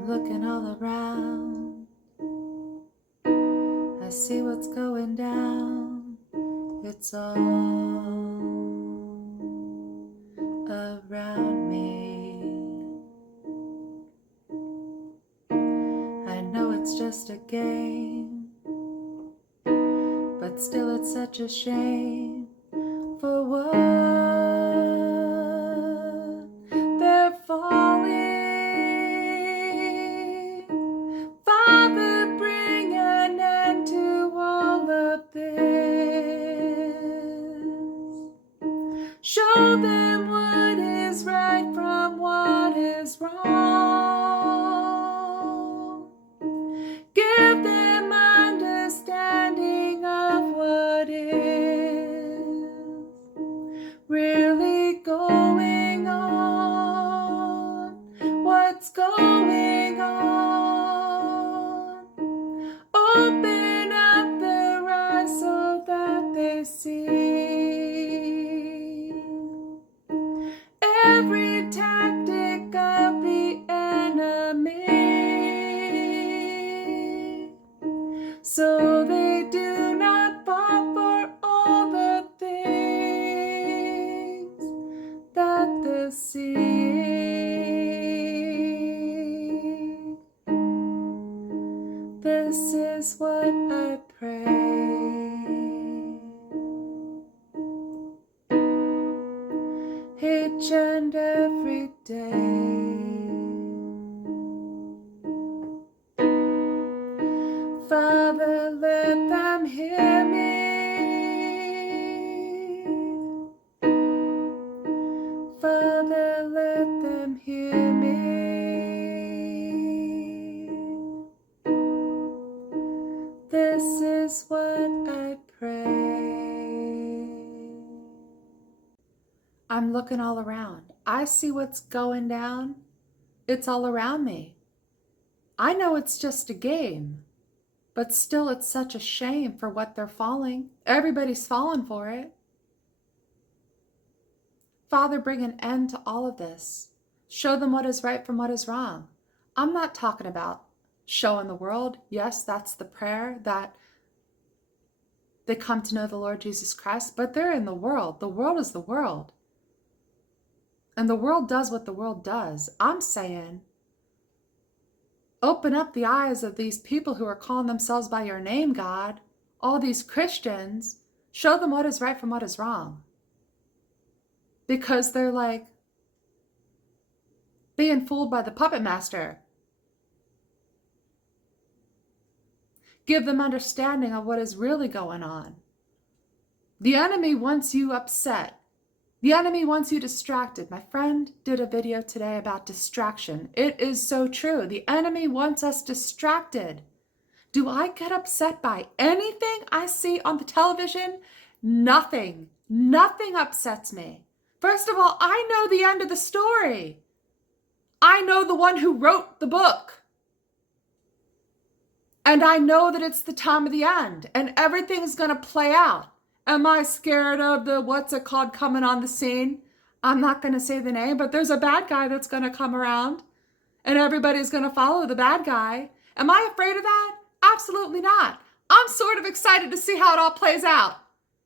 I'm looking all around. I see what's going down. It's all around me. I know it's just a game, but still it's such a shame for what they're falling. Father, bring an end to all of this. Show them what is right from what is wrong. Give them understanding of what is really going on. What's going on? Open up their eyes so that they see every tactic of the enemy, so they do not fall for all the things that they see. This is what I pray. Each and every day. Father, let them hear me. Father, let them hear me. This is what I pray. I'm looking all around. I see what's going down. It's all around me. I know it's just a game, but still it's such a shame for what they're falling. Everybody's fallen for it. Father, bring an end to all of this. Show them what is right from what is wrong. I'm not talking about showing the world. Yes, that's the prayer, that they come to know the Lord Jesus Christ, but they're in the world. The world is the world. And the world does what the world does. I'm saying, open up the eyes of these people who are calling themselves by your name, God. All these Christians, show them what is right from what is wrong. Because they're like being fooled by the puppet master. Give them understanding of what is really going on. The enemy wants you upset. The enemy wants you distracted. My friend did a video today about distraction. It is so true. The enemy wants us distracted. Do I get upset by anything I see on the television? Nothing. Nothing upsets me. First of all, I know the end of the story. I know the one who wrote the book. And I know that it's the time of the end and everything's going to play out. Am I scared of the, what's it called, coming on the scene? I'm not going to say the name, but there's a bad guy that's going to come around and everybody's going to follow the bad guy. Am I afraid of that? Absolutely not. I'm sort of excited to see how it all plays out.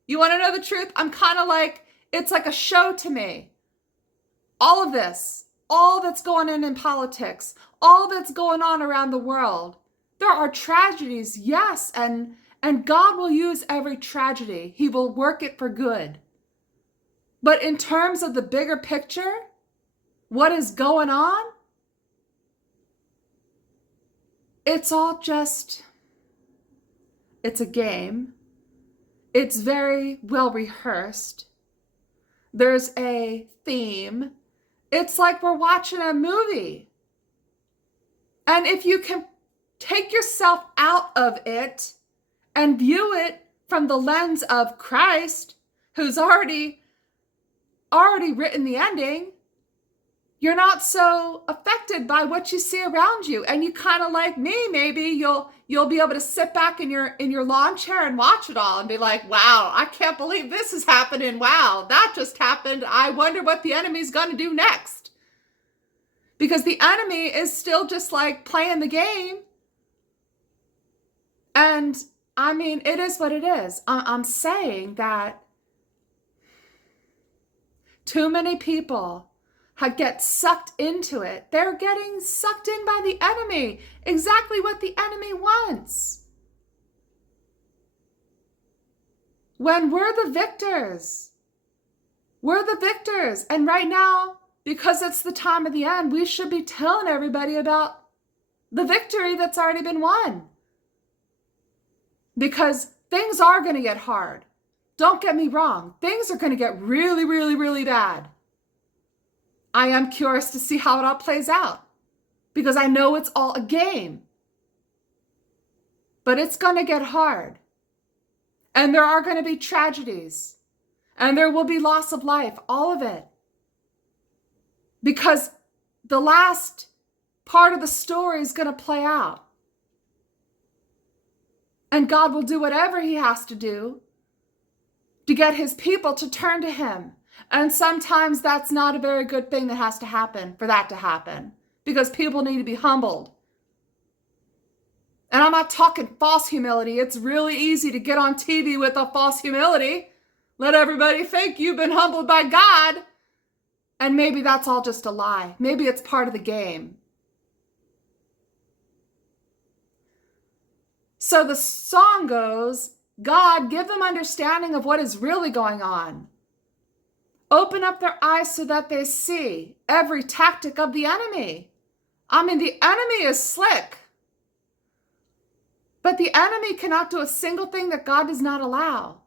You want to know the truth? I'm kind of like, it's like a show to me. All of this, all that's going on in politics, all that's going on around the world. There are tragedies, yes, and God will use every tragedy. He will work it for good. But in terms of the bigger picture, what is going on? It's all just, it's a game. It's very well rehearsed. There's a theme. It's like we're watching a movie. And if you can take yourself out of it and view it from the lens of Christ, who's already written the ending, you're not so affected by what you see around you. And you kind of like me, maybe you'll be able to sit back in your lawn chair and watch it all and be like, wow, I can't believe this is happening. Wow, that just happened. I wonder what the enemy's going to do next. because the enemy is still just like playing the game. And I mean, it is what it is. I'm saying that too many people get sucked into it. They're getting sucked in by the enemy. Exactly what the enemy wants. When we're the victors. We're the victors. And right now, because it's the time of the end, we should be telling everybody about the victory that's already been won. Because things are going to get hard. Don't get me wrong. Things are going to get really, really, really bad. I am curious to see how it all plays out, because I know it's all a game. But it's going to get hard. And there are going to be tragedies. And there will be loss of life, all of it. Because the last part of the story is going to play out. And God will do whatever he has to do to get his people to turn to him. And sometimes that's not a very good thing that has to happen for that to happen, because people need to be humbled. And I'm not talking false humility. It's really easy to get on TV with a false humility. Let everybody think you've been humbled by God. And maybe that's all just a lie. Maybe it's part of the game. So the song goes, God, give them understanding of what is really going on. Open up their eyes so that they see every tactic of the enemy. I mean, the enemy is slick. But the enemy cannot do a single thing that God does not allow.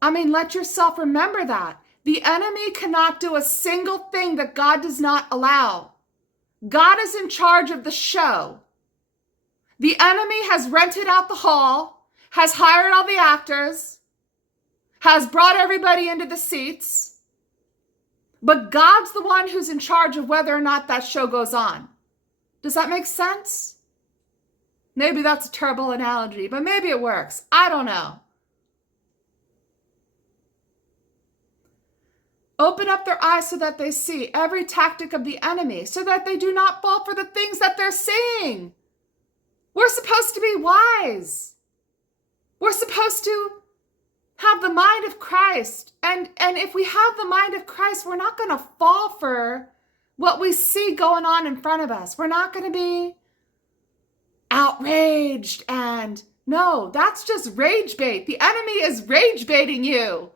I mean, let yourself remember that. The enemy cannot do a single thing that God does not allow. God is in charge of the show. The enemy has rented out the hall, has hired all the actors, has brought everybody into the seats. But God's the one who's in charge of whether or not that show goes on. Does that make sense? Maybe that's a terrible analogy, but maybe it works. I don't know. Open up their eyes so that they see every tactic of the enemy, so that they do not fall for the things that they're seeing. We're supposed to be wise. We're supposed to have the mind of Christ. And if we have the mind of Christ, we're not going to fall for what we see going on in front of us. We're not going to be outraged. And no, that's just rage bait. The enemy is rage baiting you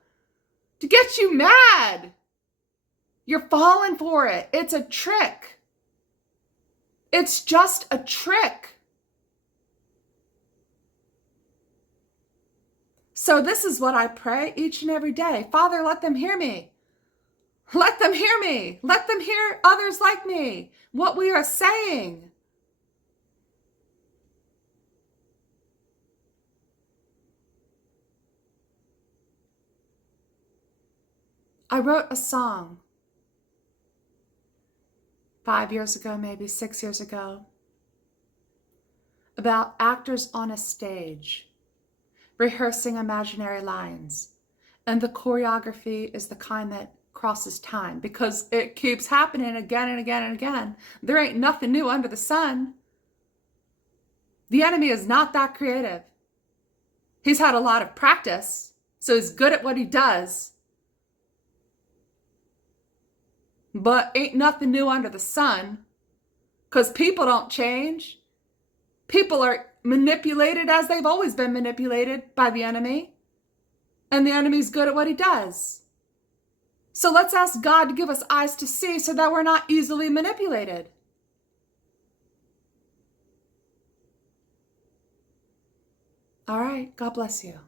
to get you mad. You're falling for it. It's a trick. It's just a trick. So this is what I pray each and every day. Father, let them hear me. Let them hear me. Let them hear others like me, what we are saying. I wrote a song 5 years ago, maybe 6 years ago, about actors on a stage rehearsing imaginary lines. And the choreography is the kind that crosses time, because it keeps happening again and again and again. There ain't nothing new under the sun. The enemy is not that creative. He's had a lot of practice, so he's good at what he does. But ain't nothing new under the sun, because people don't change. People are manipulated as they've always been manipulated by the enemy. And the enemy's good at what he does. So let's ask God to give us eyes to see so that we're not easily manipulated. All right, God bless you.